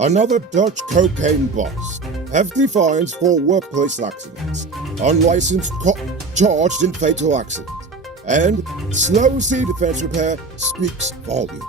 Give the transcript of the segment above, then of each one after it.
Another Dutch cocaine bust. Hefty fines for workplace accidents. Unlicensed cop charged in fatal accident. And slow sea defense repair speaks volumes.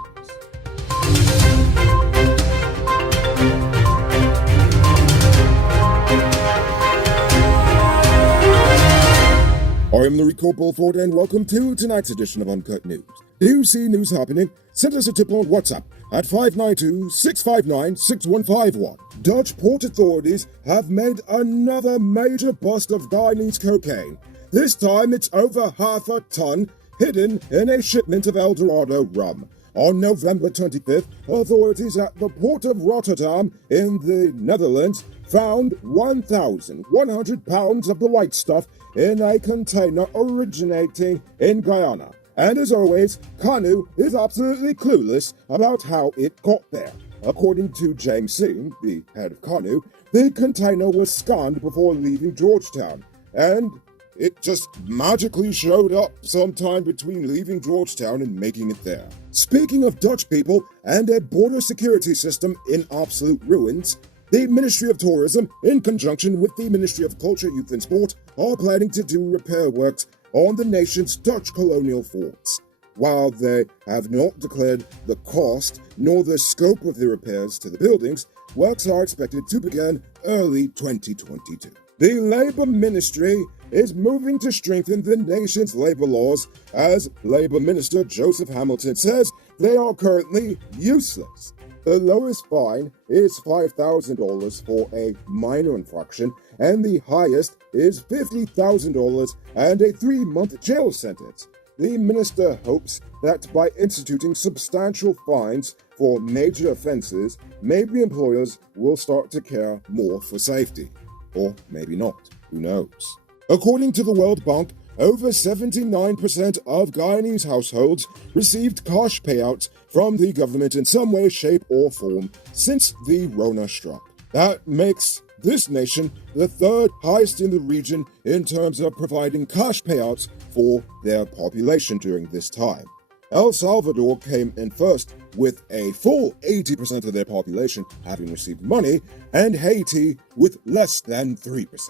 I am the Rico Bulford and welcome to tonight's edition of Uncut News. Do you see news happening? Send us a tip on WhatsApp at 592-659-6151. Dutch port authorities have made another major bust of Guyanese cocaine. This time it's over half a ton, hidden in a shipment of El Dorado rum. On November 25th, authorities at the port of Rotterdam in the Netherlands found 1,100 pounds of the white stuff in a container originating in Guyana. And as always, Kanu is absolutely clueless about how it got there. According to James Singh, the head of Kanu, the container was scanned before leaving Georgetown, and it just magically showed up sometime between leaving Georgetown and making it there. Speaking of Dutch people and a border security system in absolute ruins, the Ministry of Tourism, in conjunction with the Ministry of Culture, Youth and Sport, are planning to do repair works on the nation's Dutch colonial forts. While they have not declared the cost nor the scope of the repairs to the buildings, works are expected to begin early 2022. The Labour Ministry is moving to strengthen the nation's labour laws, as Labour Minister Joseph Hamilton says they are currently useless. The lowest fine is $5,000 for a minor infraction, and the highest is $50,000 and a 3-month jail sentence. The minister hopes that by instituting substantial fines for major offences, maybe employers will start to care more for safety. Or maybe not, who knows? According to the World Bank, over 79% of Guyanese households received cash payouts from the government in some way, shape, or form since the Rona struck. That makes this nation the third highest in the region in terms of providing cash payouts for their population during this time. El Salvador came in first with a full 80% of their population having received money, and Haiti with less than 3%.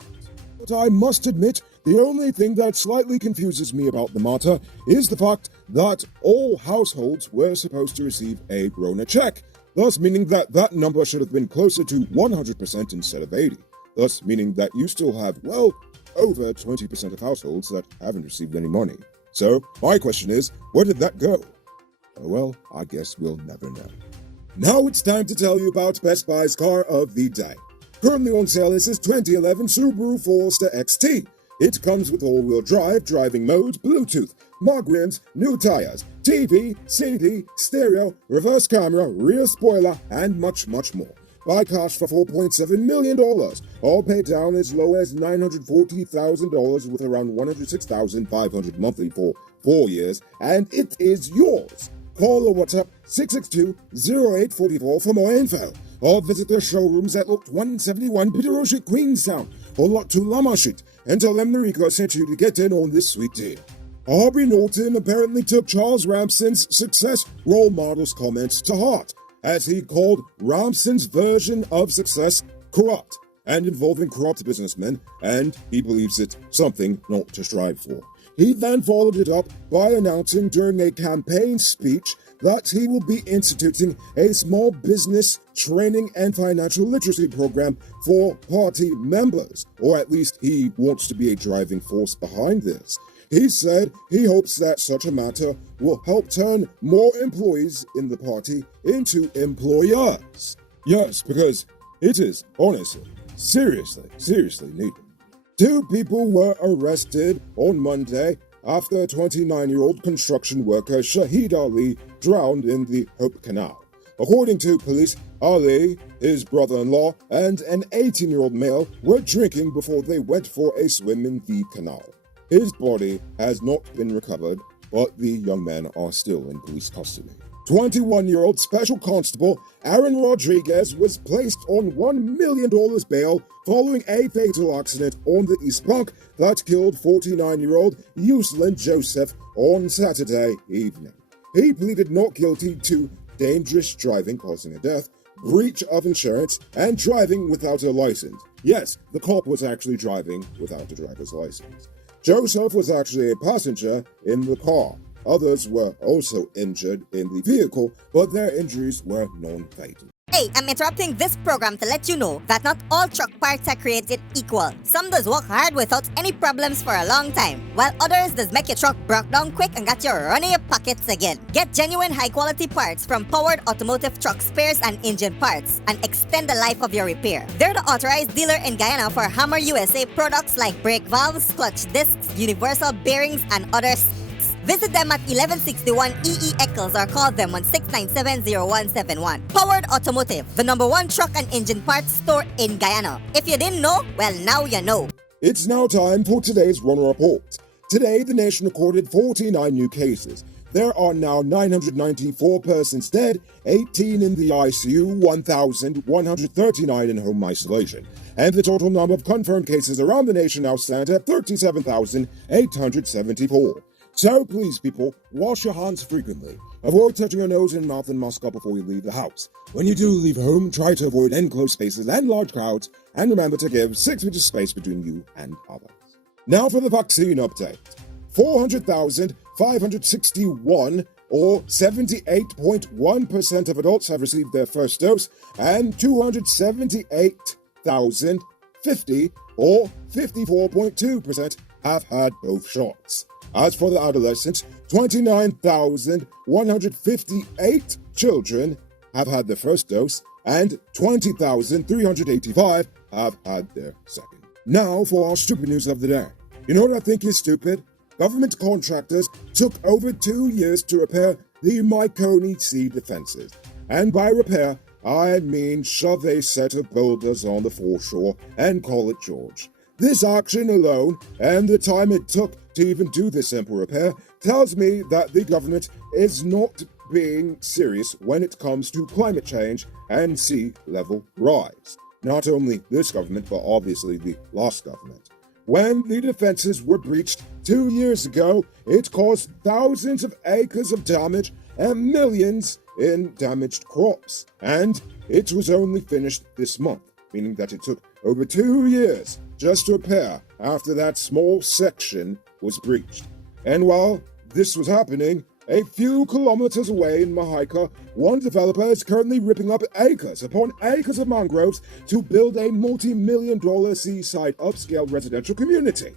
But I must admit, the only thing that slightly confuses me about the matter is the fact that all households were supposed to receive a Rona check, thus meaning that that number should have been closer to 100% instead of 80%, thus meaning that you still have, well, over 20% of households that haven't received any money. So, my question is, where did that go? Well, I guess we'll never know. Now it's time to tell you about Best Buy's car of the day. Currently on sale is this 2011 Subaru Forester XT. It comes with all-wheel drive, driving modes, Bluetooth, mug rims, new tires, TV, CD, stereo, reverse camera, rear spoiler, and much, much more. Buy cash for $4.7 million, all paid down as low as $940,000 with around $106,500 monthly for 4 years, and it is yours. Call or WhatsApp 662-0844 for more info, or visit their showrooms at Lot 171 Peterborough Street, Queenstown, or Lot 2 Lama Street, and tell them Rico sent you to get in on this sweet deal. Aubry Norton apparently took Charles Ramson's success role model's comments to heart, as he called Ramson's version of success corrupt and involving corrupt businessmen, and he believes it's something not to strive for. He then followed it up by announcing during a campaign speech that he will be instituting a small business training and financial literacy program for party members, or at least he wants to be a driving force behind this. He said he hopes that such a matter will help turn more employees in the party into employers. Yes, because it is, honestly, seriously needed. 2 people were arrested on Monday after a 29-year-old construction worker, Shahid Ali, drowned in the Hope Canal. According to police, Ali, his brother-in-law, and an 18-year-old male were drinking before they went for a swim in the canal. His body has not been recovered, but the young men are still in police custody. 21-year-old Special Constable Aaron Rodriguez was placed on $1 million bail following a fatal accident on the East Bank that killed 49-year-old Yuslin Joseph on Saturday evening. He pleaded not guilty to dangerous driving causing a death, breach of insurance, and driving without a license. Yes, the cop was actually driving without a driver's license. Joseph was actually a passenger in the car. Others were also injured in the vehicle, but their injuries were non-fatal. Hey, I'm interrupting this program to let you know that not all truck parts are created equal. Some does work hard without any problems for a long time, while others does make your truck break down quick and got you running your pockets again. Get genuine high-quality parts from Powered Automotive Truck Spares and Engine Parts and extend the life of your repair. They're the authorized dealer in Guyana for Hammer USA products like brake valves, clutch discs, universal bearings, and others. Visit them at 1161 EE Eccles or call them on 697-0171. Powered Automotive, the #1 truck and engine parts store in Guyana. If you didn't know, well, now you know. It's now time for today's Runner Report. Today, the nation recorded 49 new cases. There are now 994 persons dead, 18 in the ICU, 1,139 in home isolation. And the total number of confirmed cases around the nation now stands at 37,874. So please, people, wash your hands frequently. Avoid touching your nose and mouth and mask up before you leave the house. When you do leave home, try to avoid enclosed spaces and large crowds, and remember to give 6 feet of space between you and others. Now for the vaccine update. 400,561, or 78.1% of adults have received their first dose, and 278,050, or 54.2%, have had both shots. As for the adolescents, 29,158 children have had their first dose, and 20,385 have had their second. Now for our stupid news of the day. You know what I think is stupid? Government contractors took over 2 years to repair the Myconii Sea defenses. And by repair, I mean shove a set of boulders on the foreshore and call it George. This action alone, and the time it took to even do this simple repair, tells me that the government is not being serious when it comes to climate change and sea level rise. Not only this government, but obviously the last government. When the defenses were breached 2 years ago, it caused thousands of acres of damage and millions in damaged crops. And it was only finished this month, meaning that it took over 2 years just to repair after that small section was breached. And while this was happening, a few kilometers away in Mahaica, one developer is currently ripping up acres upon acres of mangroves to build a multi-million-dollar seaside upscale residential community.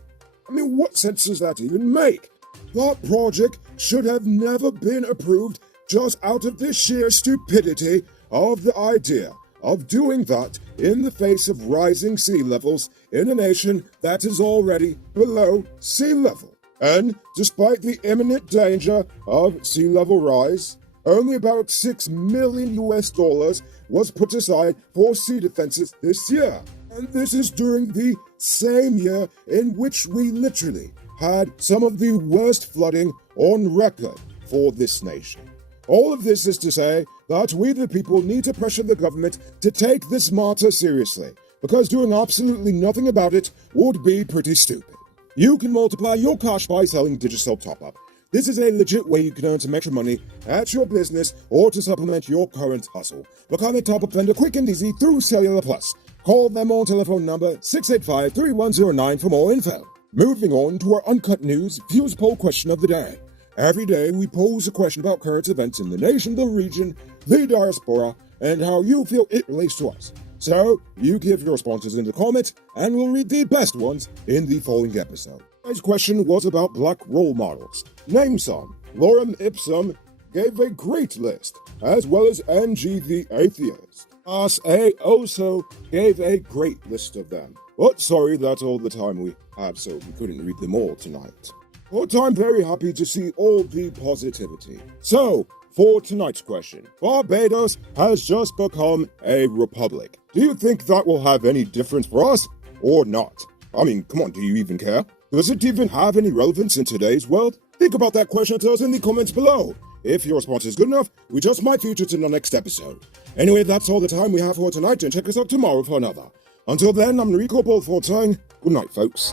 I mean, what sense does that even make? That project should have never been approved just out of the sheer stupidity of the idea of doing that in the face of rising sea levels in a nation that is already below sea level. And despite the imminent danger of sea level rise, only about $6 million was put aside for sea defenses this year. And this is during the same year in which we literally had some of the worst flooding on record for this nation. All of this is to say that we the people need to pressure the government to take this matter seriously, because doing absolutely nothing about it would be pretty stupid. You can multiply your cash by selling Digicel Top-Up. This is a legit way you can earn some extra money at your business or to supplement your current hustle. Become a top-up vendor quick and easy through Cellular Plus. Call them on telephone number 685-3109 for more info. Moving on to our Uncut News Views Poll question of the day. Every day we pose a question about current events in the nation, the region, the diaspora, and how you feel it relates to us. So, you give your responses in the comments, and we'll read the best ones in the following episode. Today's question was about black role models. Name some. Lorem Ipsum gave a great list, as well as NG the Atheist. Class A also gave a great list of them. But sorry, that's all the time we have, so we couldn't read them all tonight. But I'm very happy to see all the positivity. So, for tonight's question, Barbados has just become a republic. Do you think that will have any difference for us, or not? I mean, come on, do you even care? Does it even have any relevance in today's world? Think about that question and tell us in the comments below. If your response is good enough, we just might feature it in the next episode. Anyway, that's all the time we have for tonight, and check us out tomorrow for another. Until then, I'm Enrico Bolford saying good night, folks.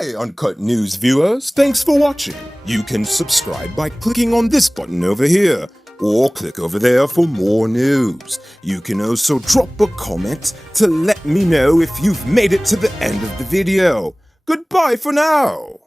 Hi, Uncut News viewers. Thanks for watching. You can subscribe by clicking on this button over here, or click over there for more news. You can also drop a comment to let me know if you've made it to the end of the video. Goodbye for now.